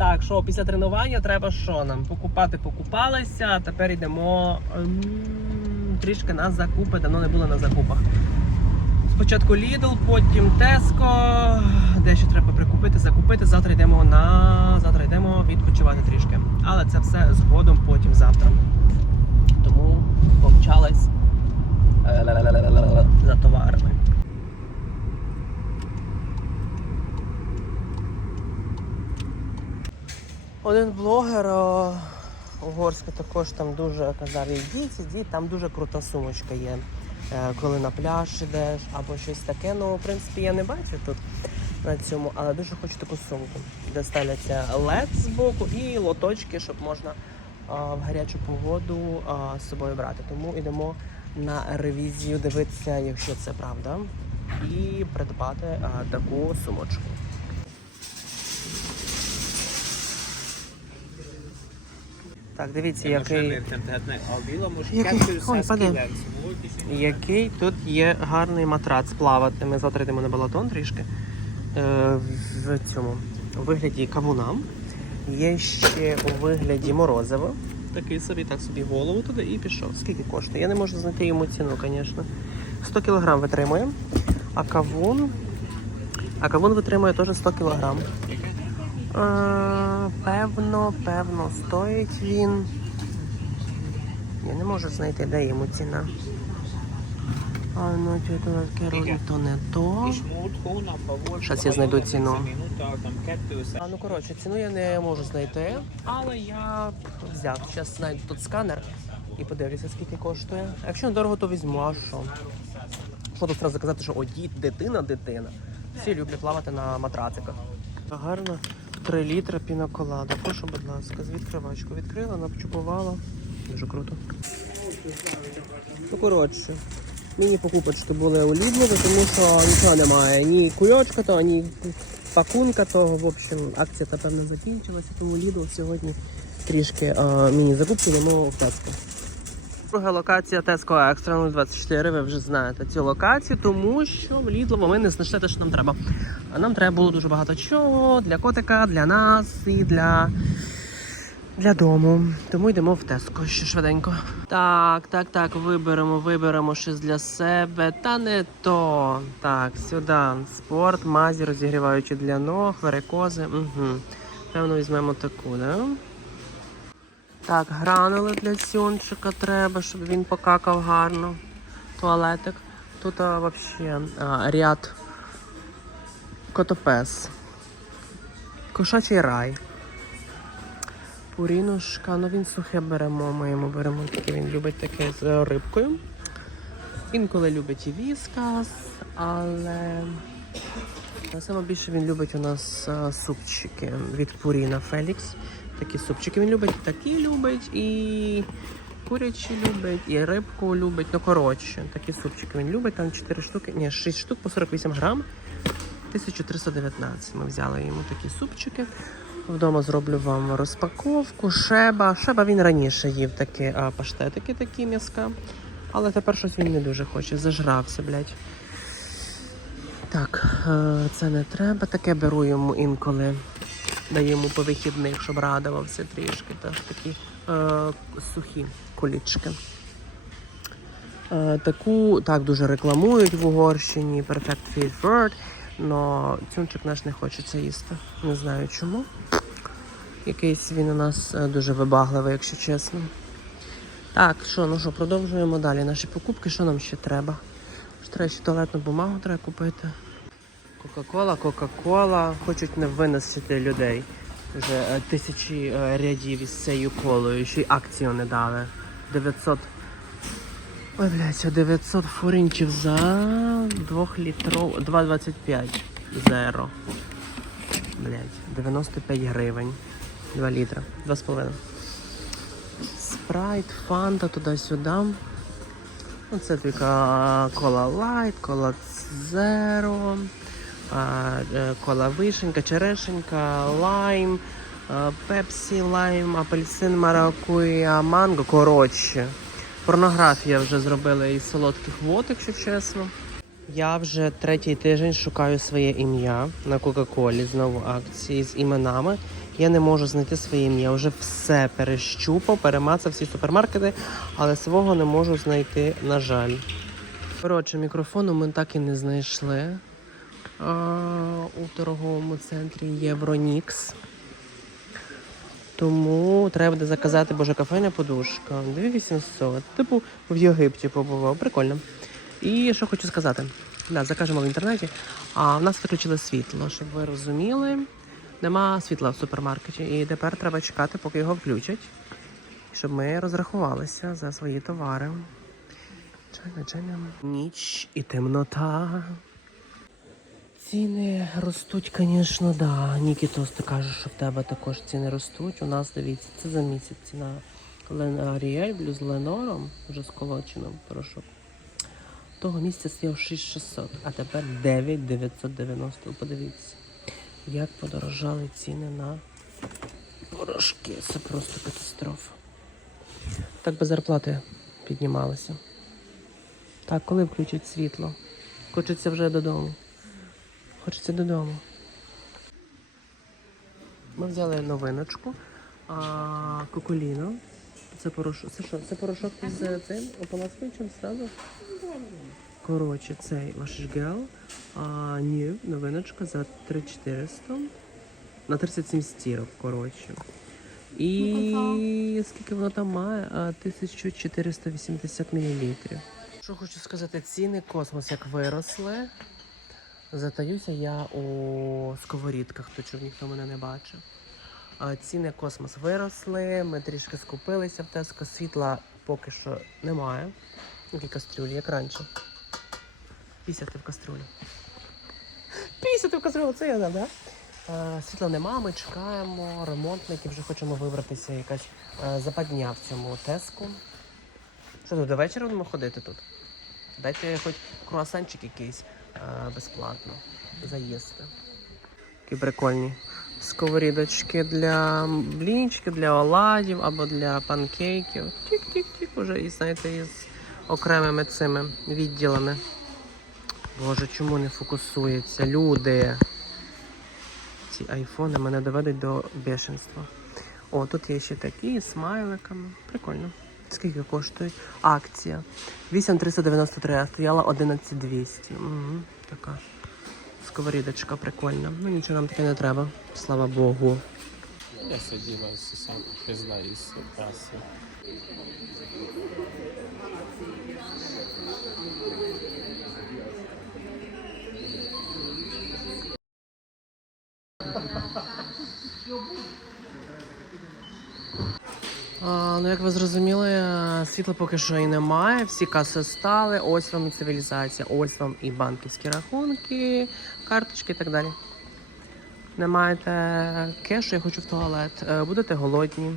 Так, що після тренування треба що нам? Покупати покупалися, а тепер йдемо ем, трішки на закупи, давно не було на закупах. Спочатку Lidl, потім Tesco, де ще треба прикупити, закупити. Завтра йдемо на завтра йдемо відпочивати трішки. Але це все згодом потім завтра. Тому помчалась е, за товарами. Один блогер о, угорський також там дуже казав, ідіть, ідіть, там дуже крута сумочка є. Е, Коли на пляж ідеш або щось таке. Ну, в принципі, я не бачу тут на цьому, але дуже хочу таку сумку, де ставляться LED з боку і лоточки, щоб можна а, в гарячу погоду з собою брати. Тому йдемо на ревізію дивитися, якщо це правда, і придбати таку сумочку. Так, дивіться, який, értem, tehát ne, a villamos Jakий- 209 Ой, паде. volt, és én який тут є гарний матрац плавати. Ми завтра йдемо на балатон трішки е, в цьому у вигляді кавуна. Є ще у вигляді морозива. Такий собі, так собі голову туди і пішов. Скільки коштує? Я не можу знайти йому ціну, звісно. 100 кг витримує, а кавун. А кавун витримує теж 100 кг. Е, певно, певно, стоїть він. Я не можу знайти, де йому ціна. А ну ролі, то не то. Ha я знайду ціну. 200 А ну коротше, ціну я не можу знайти, але я взяв. Зараз знайду тут сканер і подивлюся, скільки коштує. А якщо недорого, то візьму, а що? Що тут треба заказати, що о, дитина, дитина. Всі люблять плавати на матрациках. Гарно. 3 літра пінаколада. Прошу, будь ласка, з відкривачку відкрила, напчупувала. Дуже круто. Ну, коротше, міні покупочки були у Ліднові, тому що нічого немає. Ні кульочка, то, ні пакунка того. В общем, акція напевно закінчилася, тому Lidl сьогодні трішки е, міні-закупки йдемо в Теско. Друга локація Tesco Extra 024, ви вже знаєте цю локацію, тому що в Lidl ми не знайшли те, що нам треба. А нам треба було дуже багато чого для котика, для нас і для для дому. Тому йдемо в Теско ще швиденько. Так, так, так, виберемо, виберемо щось для себе. Та не то. Так, сюди. Спорт, мазі, розігріваючі для ног, варикози. Угу. Певно, візьмемо таку, да? Так, гранули для сьончика треба, щоб він покакав гарно. Туалетик. Тут а, взагалі а, ряд котопес. Кошачий рай. Пурінушка, ну він сухе беремо, ми йому беремо таке, він любить таке з рибкою. Інколи любить і віскас, але саме більше він любить у нас а, супчики від Пуріна Фелікс. Такі супчики він любить, такі любить, і курячі любить, і рибку любить. Ну коротше, такі супчики він любить. Там 4 штуки, ні, 6 штук по 48 грам. 1319 ми взяли йому такі супчики. Вдома зроблю вам розпаковку. Шеба. Шеба він раніше їв такі а, паштетики, такі м'язка. Але тепер щось він не дуже хоче. Зажрався, блядь. Так, е, це не треба. Таке беру йому інколи. Йому по вихідних, щоб радувався трішки. Теж такі е, сухі кулічки. Е, таку так дуже рекламують в Угорщині Perfect Fit Word, але цюнчик наш не хочеться їсти. Не знаю чому. Якийсь він у нас е, дуже вибагливий, якщо чесно. Так, що, ну що, продовжуємо далі наші покупки. Що нам ще треба? Треба ще туалетну бумагу треба купити. Кока-кола, Кока-кола. Хочуть не виносити людей. Вже е, тисячі е, рядів із цією колою. Ще й акцію не дали. 900. Ой, блядь, 900 форінчів за 2 літров... 2,25 зеро. Блядь, 95 гривень. 2 літра. 2,5. Спрайт, фанта туди-сюди. Ну, це тільки кола лайт, кола зеро, е, кола вишенька, черешенька, лайм, пепсі, лайм, апельсин, маракуя, манго. Коротше, порнографія вже зробила із солодких вод, якщо чесно. Я вже третій тиждень шукаю своє ім'я на Кока-Колі, знову акції з іменами. Я не можу знайти своє ім'я. Вже все перещупав, перемацав всі супермаркети, але свого не можу знайти, на жаль. Коротше, мікрофону ми так і не знайшли. У торговому центрі Євронікс. Тому треба буде заказати боже кафейна подушка. 2800. Типу в Єгипті побував. Прикольно. І що хочу сказати. Да, закажемо в інтернеті. А в нас виключили світло, щоб ви розуміли. Нема світла в супермаркеті. І тепер треба чекати, поки його включать, щоб ми розрахувалися за свої товари. Чайна, чайна. Ніч і темнота. Ціни ростуть, звісно, да. Нікітос, ти кажеш, що в тебе також ціни ростуть. У нас, дивіться, це за місяць ціна Аріель з Ленором, вже сколочено порошок. Того місяця стояв 6600, а тепер 9990. Подивіться, як подорожали ціни на порошки. Це просто катастрофа. Так би зарплати піднімалися. Так, коли включать світло? Хочеться вже додому. Хочеться додому. Ми взяли новиночку. А, Коколіно. Це порошок. Це що? Це порошок з цим ополаскуючим зразу? Коротше, цей ваш гел. А, ні, новиночка за 3400. На 37 стірок, коротше. І скільки воно там має? 1480 мл. Що хочу сказати, ціни космос як виросли. Затаюся я у сковорідках, то чого ніхто мене не бачив. Ціни космос виросли, ми трішки скупилися в Теско. Світла поки що немає. Які кастрюлі, як раніше. Пісяти в кастрюлю. Пісяти в кастрюлю, це я знаю, да? Світла нема, ми чекаємо, ремонтники, вже хочемо вибратися якась западня в цьому теску. Що тут, до вечора будемо ходити тут? Дайте хоч круасанчик якийсь безплатно заїсти. Такі прикольні сковорідочки для блінчиків, для оладів або для панкейків. Тік-тік-тік уже і знаєте, із окремими цими відділами. Боже, чому не фокусується? Люди. Ці айфони мене доведуть до бешенства. О, тут є ще такі з смайликами. Прикольно. Скільки коштує? Акція. 8393, а стояла 11200. Угу, така сковорідочка прикольна. Ну нічого нам таке не треба. Слава Богу. Я сиділа сам пизда із А, ну, як ви зрозуміли, світла поки що і немає. Всі каси стали. Ось вам і цивілізація, ось вам і банківські рахунки, карточки і так далі. Не маєте кешу, я хочу в туалет. Е, Будете голодні.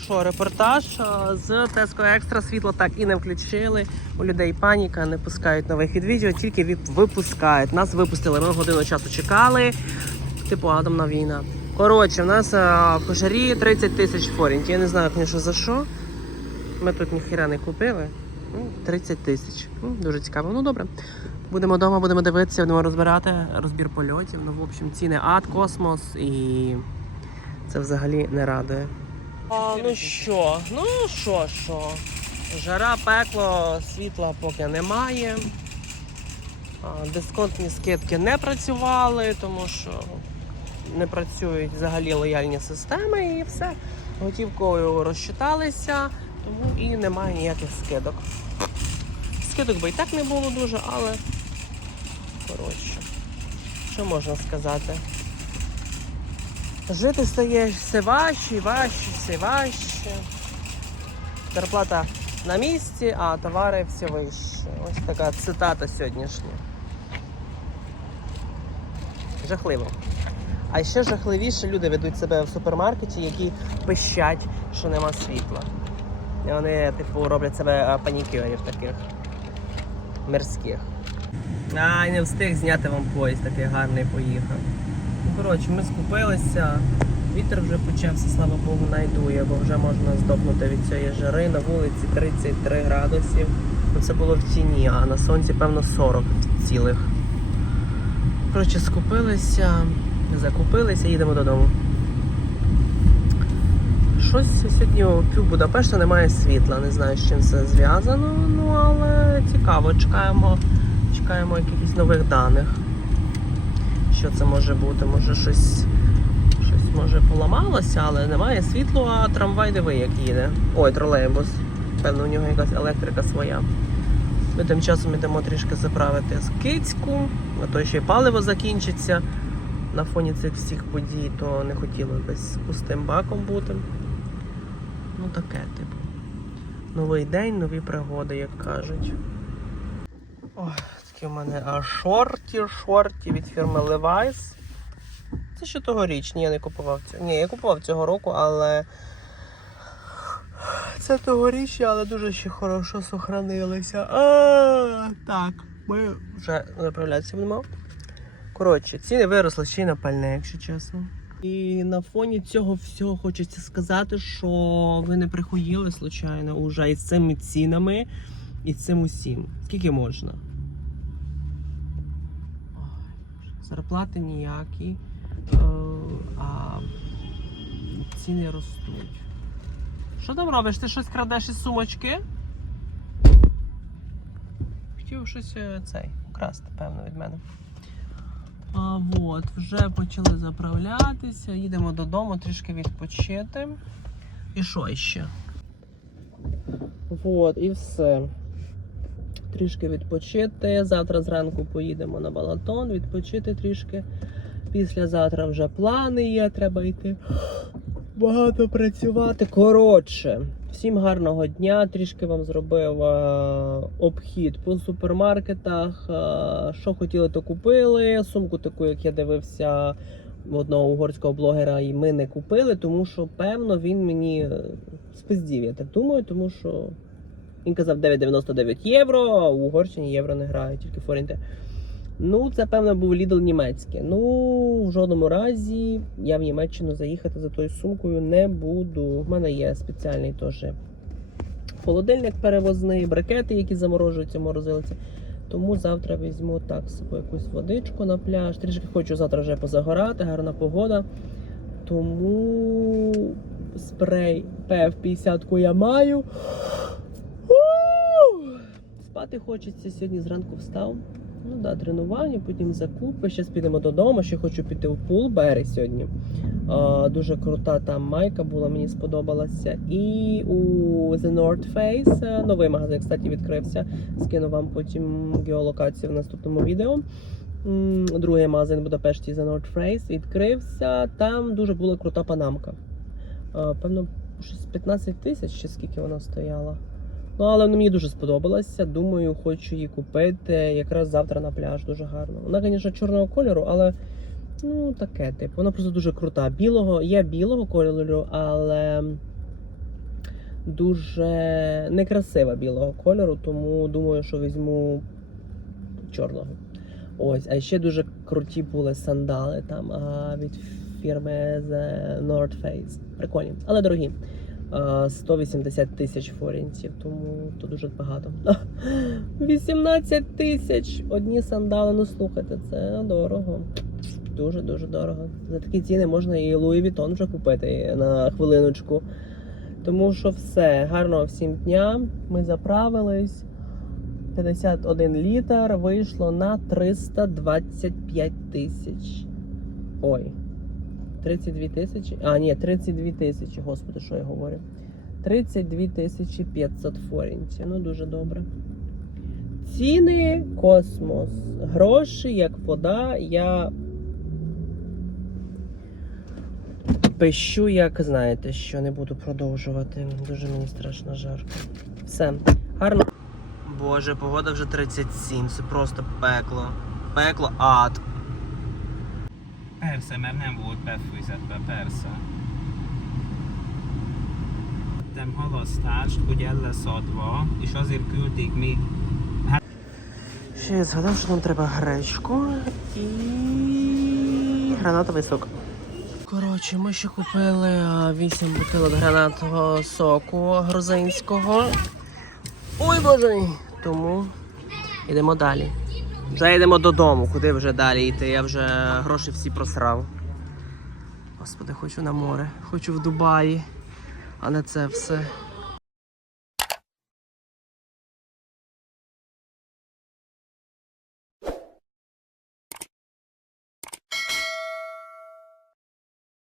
Що, репортаж е, з Tesco Extra світло так і не включили. У людей паніка, не пускають нових від відео, тільки випускають. Нас випустили. Ми годину часу чекали. Типу атомна війна. Коротше, в нас а, в кошарі 30 тисяч форінтів. Я не знаю, звісно, за що. Ми тут ніхіра не купили. Ну, 30 тисяч. Ну, дуже цікаво. Ну добре. Будемо вдома, будемо дивитися, будемо розбирати розбір польотів. Ну, в общем, ціни ад, космос і це взагалі не радує. А, ну що, ну що, що? Жара, пекло, світла поки немає. Дисконтні скидки не працювали, тому що не працюють взагалі лояльні системи і все. Готівкою розчиталися, тому і немає ніяких скидок. Скидок би і так не було дуже, але коротше, що можна сказати? Жити стає все важче, важче, все важче. Зарплата на місці, а товари все вище. Ось така цитата сьогоднішня. Жахливо. А ще жахливіше люди ведуть себе в супермаркеті, які пищать, що нема світла. І вони, типу, роблять себе а, панікерів таких мирських. А, не встиг зняти вам поїзд, такий гарний поїхав. Ну, коротше, ми скупилися. Вітер вже почався, слава Богу, найдує, бо вже можна здохнути від цієї жари. На вулиці 33 градусів. Це було в тіні, а на сонці, певно, 40 цілих. Коротше, скупилися, закупилися, їдемо додому. щось сьогодні у Будапешта немає світла. Не знаю, з чим це зв'язано. Ну але цікаво. Чекаємо, чекаємо якихось нових даних. Що це може бути? Може щось. Щось може поламалося, але немає світла, а трамвай диви, як їде. Ой, тролейбус. Певно, у нього якась електрика своя. Ми тим часом йдемо трішки заправити з кицьку, а то ще й паливо закінчиться. На фоні цих всіх подій, то не хотілося з пустим баком бути. Ну таке, типу. Новий день, нові пригоди, як кажуть. Ой, такі в мене а шорті, шорті від фірми Levi's. Це ще тогорічні, я не купував цього. Ні, я купував цього року, але. Це тогорічні, але дуже ще хорошо сохранилися. А, так, ми вже заправлятися будемо. Коротше, ціни виросли ще й на пальне, якщо чесно. І на фоні цього всього хочеться сказати, що ви не прихуїли, случайно, уже із цими цінами і цим усім. Скільки можна? Зарплати ніякі, е, а ціни ростуть. Що там робиш? Ти щось крадеш із сумочки? Хотів щось е, цей красти, певно, від мене. А, от, вже почали заправлятися, їдемо додому трішки відпочити. І що іще? От, і все. Трішки відпочити. Завтра зранку поїдемо на балатон, відпочити трішки. Післязавтра вже плани є, треба йти багато працювати. Коротше, всім гарного дня. Трішки вам зробив е, обхід по супермаркетах. Е, що хотіли, то купили. Сумку таку, як я дивився одного угорського блогера, і ми не купили, тому що, певно, він мені е, спиздів, я так думаю, тому що. Він казав 9,99 євро, а в Угорщині євро не грають, тільки форінти. Ну, це, певно, був Lidl німецький. Ну, в жодному разі я в Німеччину заїхати за тою сумкою не буду. В мене є спеціальний теж холодильник перевозний, брикети, які заморожуються в морозилці. Тому завтра візьму так з собою якусь водичку на пляж. Трішки хочу завтра вже позагорати, гарна погода. Тому спрей PF50 я маю. Спати хочеться. Сьогодні зранку встав. Ну да, тренування, потім закупи. Зараз підемо додому. Ще хочу піти в пул Бері сьогодні. А, дуже крута там майка була, мені сподобалася. І у The North Face е, новий магазин, кстати, відкрився. Скину вам потім геолокацію в наступному відео. Другий магазин в Будапешті The North Face відкрився. Там дуже була крута панамка. Певно, щось 15 тисяч чи скільки вона стояла. Ну, але вона мені дуже сподобалася. Думаю, хочу її купити якраз завтра на пляж. Дуже гарно. Вона, звісно, чорного кольору, але ну таке, типу, вона просто дуже крута. Білого є білого кольору, але дуже некрасива білого кольору, тому думаю, що візьму чорного. Ось, а ще дуже круті були сандали там а, від фірми The North Face. Прикольні, але дорогі. А, 180 тисяч форінтів, тому то дуже багато. 18 тисяч одні сандали. Ну слухайте, це дорого. Дуже дуже дорого. За такі ціни можна і Луї Вітон вже купити на хвилиночку. Тому що все, гарного всім дня. Ми заправились. 51 літр вийшло на 325 тисяч. Ой. 32 тисячі. А, ні, 32 тисячі, господи, що я говорю. 32 тисячі 500 форінтів. Ну, дуже добре. Ціни космос. Гроші, як вода. Я пищу, як знаєте, що не буду продовжувати. Дуже мені страшно жарко. Все, гарно. Боже, погода вже 37, це просто пекло. Пекло, ад. Persze, mert nem volt befizetve, persze. Tettem halasztást, hogy el lesz adva, és azért küldték még Ще я згадав, що нам треба гречку і гранатовий сок. Коротше, ми ще купили 8 бутилок гранатового соку грузинського. Ой боже! Тому йдемо далі. Вже йдемо додому, куди вже далі йти. Я вже гроші всі просрав. Господи, хочу на море, хочу в Дубаї. А не це все.